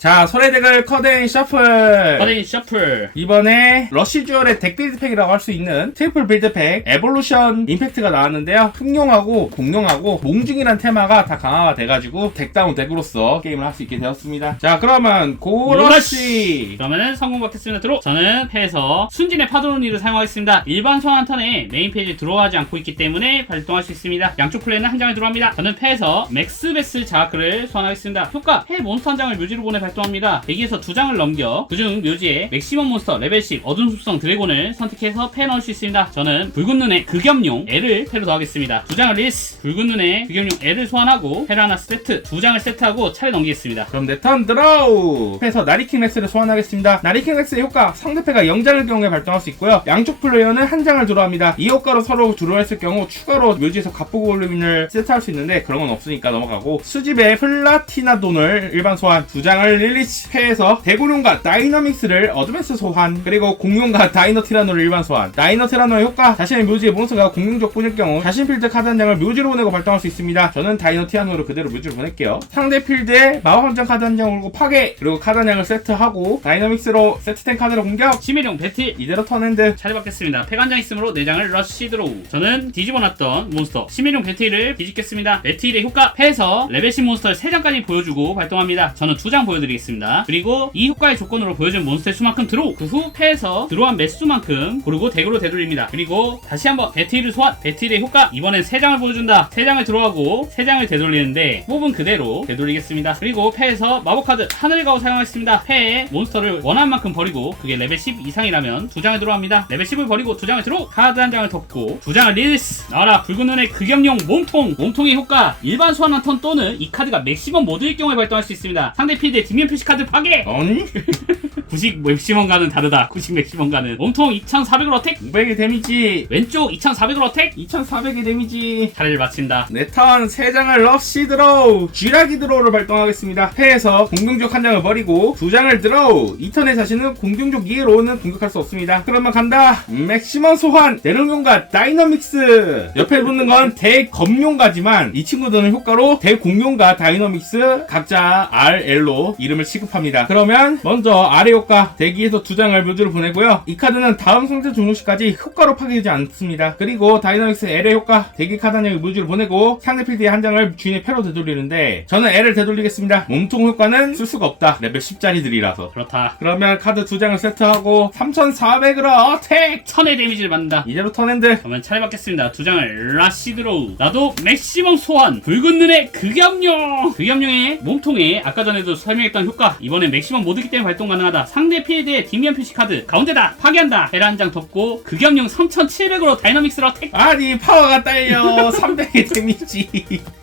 자, 소래덱을 커덴 셔플. 커덴 셔플. 이번에 러쉬 듀얼의 덱 빌드팩이라고 할 수 있는 트리플 빌드팩 에볼루션 임팩트가 나왔는데요. 흑룡하고 공룡하고 몽중이란 테마가 다 강화가 돼가지고 덱다운 덱으로서 게임을 할 수 있게 되었습니다. 자, 그러면 고러쉬. 그러면은 성공 받겠습니다. 드로. 저는 패에서 순진의 파도론이를 사용하겠습니다. 일반 소환 턴에 메인 페이지에 들어가지 않고 있기 때문에 발동할 수 있습니다. 양쪽 플레이는 한 장을 들어갑니다. 저는 패에서 맥스베스 자크를 소환하겠습니다. 효과 패 몬스터 한 장을 묘지로 보내 발동합니다. 대기에서 두 장을 넘겨 그중 묘지에 맥시멈 몬스터 레벨 10 어둠 숲성 드래곤을 선택해서 패 넣을 수 있습니다. 저는 붉은 눈의 극염룡 L을 패로 더하겠습니다. 두 장을 리스. 붉은 눈의 극염룡 L을 소환하고 패를 하나 세트. 두 장을 세트하고 차례 넘기겠습니다. 그럼 내 턴 드로우. 패에서 나리킹 렉스를 소환하겠습니다. 나리킹 렉스의 효과 상대패가 0장일 경우에 발동할 수 있고요. 양쪽 플레이어는 한 장을 들어갑니다. 이 효과로 서로 드로우했을 경우 추가로 묘지에서 갑보고 올림을 세트할 수 있는데 그런 건 없으니까 넘어가고, 수집의 플라티나돈을 일반 소환, 두 장을 릴리치. 패에서 대구룡과 다이너믹스를 어드밴스 소환, 그리고 공룡과 다이너 티라노를 일반 소환. 다이너 티라노의 효과, 자신의 묘지에 몬스터가 공룡적 뿐일 경우 자신 필드 카드 한 장을 묘지로 보내고 발동할 수 있습니다. 저는 다이너 티라노를 그대로 묘지로 보낼게요. 상대 필드에 마법 함정 카드 한 장을 올고 파괴, 그리고 카드 한 장을 세트하고 다이너믹스로 세트된 카드로 공격. 심해룡 배틀. 이대로 턴엔드. 차례 받겠습니다. 팩 한 장 있으므로 4장을 러쉬 드로우. 저는 뒤집어놨던 몬스터 심해룡 배틀을 뒤집겠습니다. 배틀의 효과, 패에서 레벨 10 몬스터를 3장까지 보여주고 발동합니다. 저는 2장 보여드리겠습니다. 그리고 이 효과의 조건으로 보여준 몬스터의 수만큼 드로우. 그 후 패에서 드로우한 매수만큼 고르고 덱으로 되돌립니다. 그리고 다시 한번 배틀을 소환. 배틀의 효과, 이번엔 3장을 보여준다. 3장을 들어가고 3장을 되돌리는데 뽑은 그대로 되돌리겠습니다. 그리고 패에서 마법카드 하늘가오 사용하겠습니다. 패에 몬스터를 원하는 만큼 버리고 그게 레벨 10 이상이라면 2장을 들어갑니다. 레벨 10을 버리고 2장을 들어 카드 한 장을 덮고 2장을 릴리스. 나와라 붉은 눈의 극염룡 몸통. 몸통의 효과, 일반 소환한 턴 또는 이 카드가 맥시멈 모드일 경우에 발동할 수 있습니다. 상대 필드의 뒷면 표시 카드 파괴. 아니? 구식 맥시멈과는 다르다. 구식 맥시멈과는 몸통 2400으로 어택. 500의 데미지. 왼쪽 2400으로 어택. 2400의 데미지. 차례를 마친다. 내 턴 3장을 러쉬 드로우. 쥐라기 드로우를 발동하겠습니다. 패에서 공중족 한 장을 버리고 2장을 드로우. 이 턴에 자신은 공중족 이해로는 공격할 수 없습니다. 그러면 간다. 맥시멈 소환. 대룡룡과 다이너믹스. 옆에 붙는 건 대검룡가지만 이 친구들은 효과로 대공룡과 다이너믹스 각자 RL로 이름을 취급합니다. 그러면 먼저 R의 효과, 대기에서 2장을 묘지로 보내고요. 이 카드는 다음 상태 종료 시까지 효과로 파괴되지 않습니다. 그리고 다이너믹스 L의 효과, 대기 카드 한 장을 묘지로 보내고 상대 필드에 한 장을 주인의 패로 되돌리는데 저는 L을 되돌리겠습니다. 몸통 효과는 쓸 수가 없다. 레벨 10짜리들이라서. 그렇다. 그러면 카드 2장을 세트하고 3400으로 어택! 1000의 데미지를 받는다. 이대로 턴엔드. 그러면 차례 받겠습니다. 2장을 라시 드로우. 나도 맥시멈 소환. 붉은 눈의 극염룡. 극염룡의 몸통에 아까 전에도 설명했던 효과, 이번엔 맥시멈 모드기 때문에 발동 가능하다. 상대 필드의 뒷면 표시 카드 가운데다 파괴한다. 베라 한 장 덮고 극염룡 3700으로 다이너믹스로 어택. 아니, 파워가 딸려. 300의 데미지.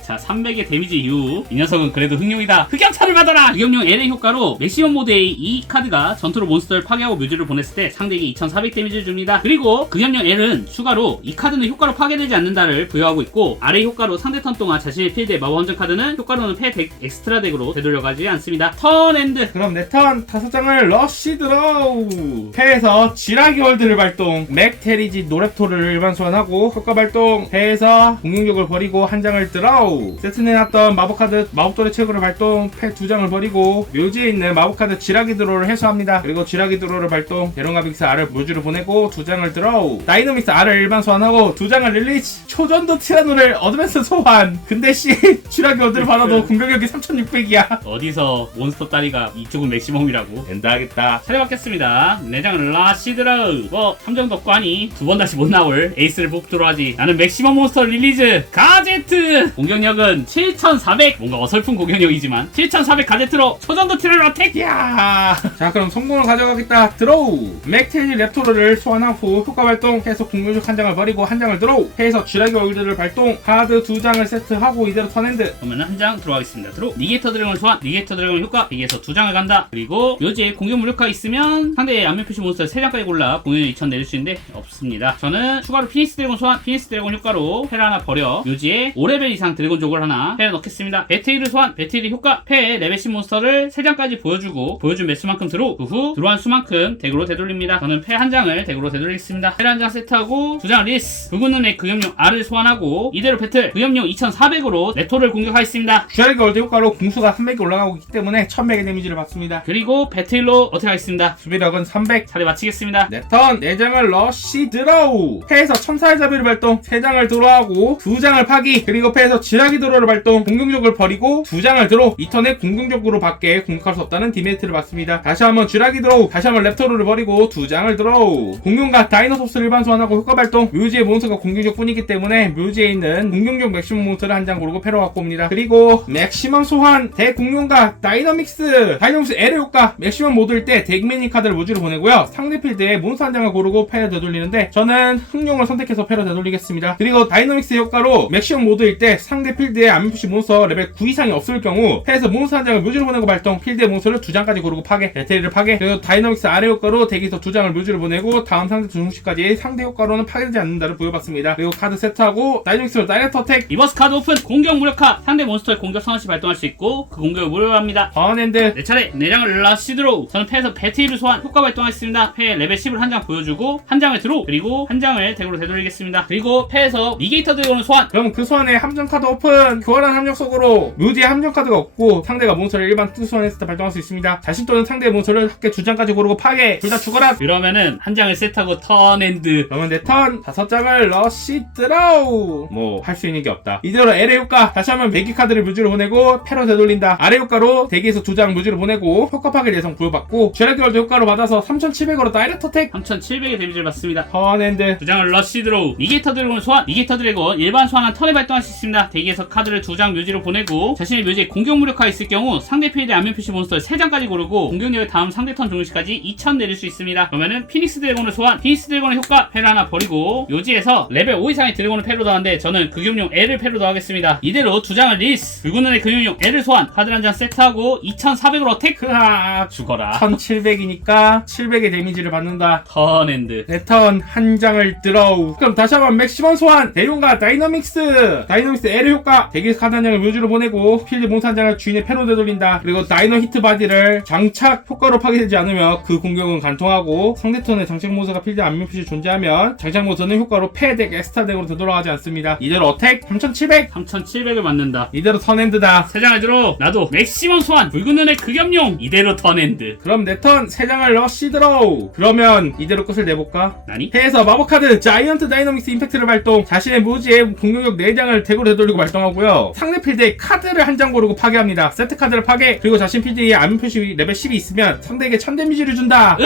자, 300의 데미지 이후 이 녀석은 그래도 흑룡이다. 흑염차를 받아라. 극염룡 L의 효과로 맥시멈 모드의 이 카드가 전투로 몬스터를 파괴하고 묘지를 보냈을 때 상대에게 2400 데미지를 줍니다. 그리고 극염룡 L은 추가로 이 카드는 효과로 파괴되지 않는다를 부여하고 있고, 아래 효과로 상대 턴 동안 자신의 필드의 마법 함정 카드는 효과로는 패 덱 엑스트라 덱으로 되돌려가지 않습니다. 턴 엔드. 그럼 내 턴 5장을 러쉬 드로우. 패에서 쥐라기 월드를 발동. 맥테리지 노랩토를 일반 소환하고 효과 발동. 패에서 공격력을 버리고 한 장을 드로우. 세트내놨던 마법카드 마법돌의 체구를 발동. 패 2장을 버리고 묘지에 있는 마법카드 쥐라기 드로우를 해소합니다. 그리고 쥐라기 드로우를 발동. 대롱가빅스 R을 묘지로 보내고 2장을 드로우. 다이너믹스 R을 일반 소환하고 2장을 릴리치. 초전도 티라노를 어드밴스 소환. 근데 쥐라기 월드를 받아도 공격력이 3600이야 어디서 몬스터 따리가 이쪽은 맥시멈이라고. 엔다 하겠다. 차례 받겠습니다. 4장을 라시 드로우. 뭐 함정도 없고 하니 2번 다시 못 나올 에이스를 뽑도록 하지. 나는 맥시멈 몬스터 릴리즈 가제트. 공격력은 7400. 뭔가 어설픈 공격력이지만 7400 가제트로 초전도 티라노 어택. 야, 자, 그럼 성공을 가져가겠다. 드로우. 맥테리 랩토르를 소환하고 효과 발동. 해서 공격력 한 장을 버리고 한 장을 드로우. 해서 쥐라기 월드를 발동. 카드 2장을 세트하고 이대로 턴엔드. 그러면 한 장 들어가겠습니다. 드로우. 니게이터 드래곤을 소환. 니게이터 드래곤 효과, 여기에서 2장을 간다. 그리고 묘지에 공격 무력화 있으면 상대의 안면 표시 몬스터 3장까지 골라 공격력 2000 내릴 수 있는데 없습니다. 저는 추가로 피니스 드래곤 소환. 피니스 드래곤 효과로 패를 하나 버려 묘지에 5레벨 이상 드래곤 드래곤족을 하나 패에 넣겠습니다. 배틀을 소환, 배틀의 효과, 패에 레벨 10 몬스터를 3장까지 보여주고 보여준 매수만큼 드로우, 그 후 드로우한 수만큼 덱으로 되돌립니다. 저는 패 한 장을 덱으로 되돌리겠습니다. 패 한 장 세트하고 2장 리스, 붉은 눈의 극염룡 R을 소환하고 이대로 배틀, 극염룡 2400으로 네토를 공격하겠습니다. 쥐라기 월드 효과로 공수가 300이 올라가고 있기 때문에 1100의 데미지를 받습니다. 그리고 배틀로 어떻게 하겠습니다. 수비력은 300. 차례 마치겠습니다. 네 턴 4장을 러쉬 드로우. 패에서 천사의 자비를 발동 3장을 드로우하고 2장을 파기, 그리고 패에서 쥐라기 드로우를 발동 공격력을 버리고 2장을 드로우. 이 턴에 공격적으로 밖에 공격할 수 없다는 디메리트를 받습니다. 다시 한번 쥐라기 드로우, 다시 한번 랩토르를 버리고 2장을 드로우. 공룡과 다이노톱스를 일반 소환하고 효과 발동. 묘지의 몬스터가 공격력 뿐이기 때문에 묘지에 있는 공격력 맥시멈 몬스터를 한 장 고르고 패로 갖고 옵니다. 그리고 맥시멈 소환 대공룡과 다이너믹스 L의 효과. 맥시멈 모드일 때 덱미니 카드를 무지로 보내고요, 상대 필드에 몬스터 한 장을 고르고 패로 되돌리는데 저는 흑룡을 선택해서 패로 되돌리겠습니다. 그리고 다이너믹스의 효과로 맥시멈 모드일 때 상대 필드에 안면푸시 몬스터 레벨 9 이상이 없을 경우 패에서 몬스터 한 장을 묘지로 보내고 발동, 필드의 몬스터를 2장까지 고르고 파괴, 배터리를 파괴. 그리고 다이너믹스 R의 효과로 덱에서 2장을 묘지로 보내고 다음 상대 중시까지 상대 효과로는 파괴되지 않는다를 부여받습니다. 그리고 카드 세트하고 다이너믹스로 다이렉트 어택. 리버스 카드 오픈, 공격 무력화, 상대 몬스터의 공격 상한시 발동할 수 있고 그 공격을 무료합니다. 번핸드. 내 차례 4장을 러쉬 드로우. 저는 패에서 배틀을 소환, 효과 발동하겠습니다. 패에 레벨 10을 한 장 보여주고 한 장을 드로우, 그리고 한 장을 덱으로 되돌리겠습니다. 그리고 패에서 니게이터 드래곤을 소환. 그럼 그 소환에 함정 카드 오픈. 교환한 함정 속으로 묘지에 함정 카드가 없고 상대가 몬스터를 일반 투 소환했을 때 발동할 수 있습니다. 자신 또는 상대의 몬스터를 합계 2장까지 고르고 파괴. 둘 다 죽어라. 그러면은 한 장을 세트하고 턴엔드. 그러면 내 턴 5장을 러쉬 드로우. 뭐 할 수 있는 게 없다. 이대로 L의 효과. 다시 한번 매기 카드를 묘지로 보내고 패로 되돌린다. R의 효과로 대기에서 2장 묘지로 보내고 효과 파괴 예성 부여받고 쥐라기 월드 효과로 받아서 3700으로 다이렉트 어택. 3700의 데미지를 받습니다. 턴핸드. 2장을 러쉬 드로우. 니게이터 드래곤을 소환. 니게이터 드래곤 일반 소환한 턴에 발동할 수 있습니다. 대기에서 카드를 2장 묘지로 보내고 자신의 묘지에 공격 무력화 있을 경우 상대 필드의 안면 표시 몬스터를 3장까지 고르고 공격력을 다음 상대 턴 종료시까지 2000 내릴 수 있습니다. 그러면은 피닉스 드래곤을 소환. 피닉스 드래곤의 효과, 패를 하나 버리고 묘지에서 레벨 5 이상의 드래곤을 패로 더하는데 저는 극용용 L을 패로 더하겠습니다. 이대로 2장을 리스, 붉은 눈의 극용용 L을 소환, 카드 한 장 세트하고 2400으로 어택. 크하. 죽어라. 1700이니까 700의 데미지를 받는다. 턴엔드. 내 턴 한 장을 드로우. 그럼 다시 한번 맥시멈 소환. 대룡과 다이너믹스 L의 효과. 대기에서 카드 한 장을 묘지로 보내고 필드 몬스터 한 장을 주인의 패로 되돌린다. 그리고 다이너 히트 바디를 장착 효과로 파괴되지 않으며 그 공격은 간통하고 상대 턴에 장착 몬스터가 필드 안면 표시 존재하면 장착 몬스터는 효과로 패덱 엑스트라 덱으로 되돌아가지 않습니다. 이대로 어택 3700. 3700을 맞는다. 이대로 턴엔드다. 3장을 들어. 나도 맥시멈 소환, 붉은 눈의 극염룡. 이대로 턴엔드. 그럼 내 턴 3장을 러쉬 드로우. 그러면 이대로 끝을 내볼까? 나니? 패에서 마법카드 자이언트 다이너믹스 임팩트를 발동. 자신의 묘지에 공격력 4장을 덱으로 되돌리고 발동하고요, 상대 필드에 카드를 한 장 고르고 파괴합니다. 세트 카드를 파괴. 그리고 자신 필드에 안면 표시 레벨 10이 있으면 상대에게 1000 데미지를 준다.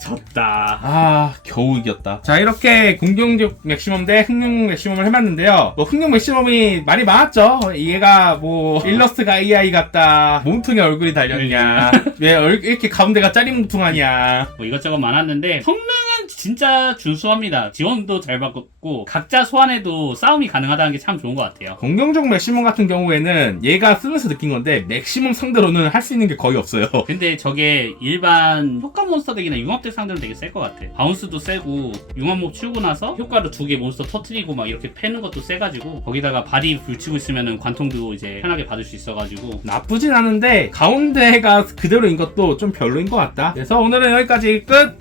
졌다. 겨우 이겼다. 자, 이렇게 공격력 맥시멈 대 흑룡 맥시멈을 해봤는데요. 뭐 흑룡 맥시멈이 말이 많았죠. 얘가 뭐 일러스트가 AI 같다, 몸통에 얼굴이 달렸냐, 왜 이렇게 가운데가 짜리뭉퉁하냐, 뭐 이것저것 많았는데 성능은 진짜 준수합니다. 지원도 잘 받고 각자 소환해도 싸움이 가능하다는 게 참 좋은 것 같아요. 공격적 맥시멈 같은 경우에는 얘가 쓰면서 느낀 건데 맥시멈 상대로는 할 수 있는 게 거의 없어요. 근데 저게 일반 효과 몬스터 덱이나 융합덱 상대로 되게 셀 것 같아. 바운스도 세고 융합몹 치우고 나서 효과로 2개 몬스터 터트리고 막 이렇게 패는 것도 세가지고 거기다가 발이 불치고 있으면은 관통도 이제 편하게 받을 수 있어가지고 나쁘진 않은데 가운데가 그대로인 것도 좀 별로인 것 같다. 그래서 오늘은 여기까지 끝!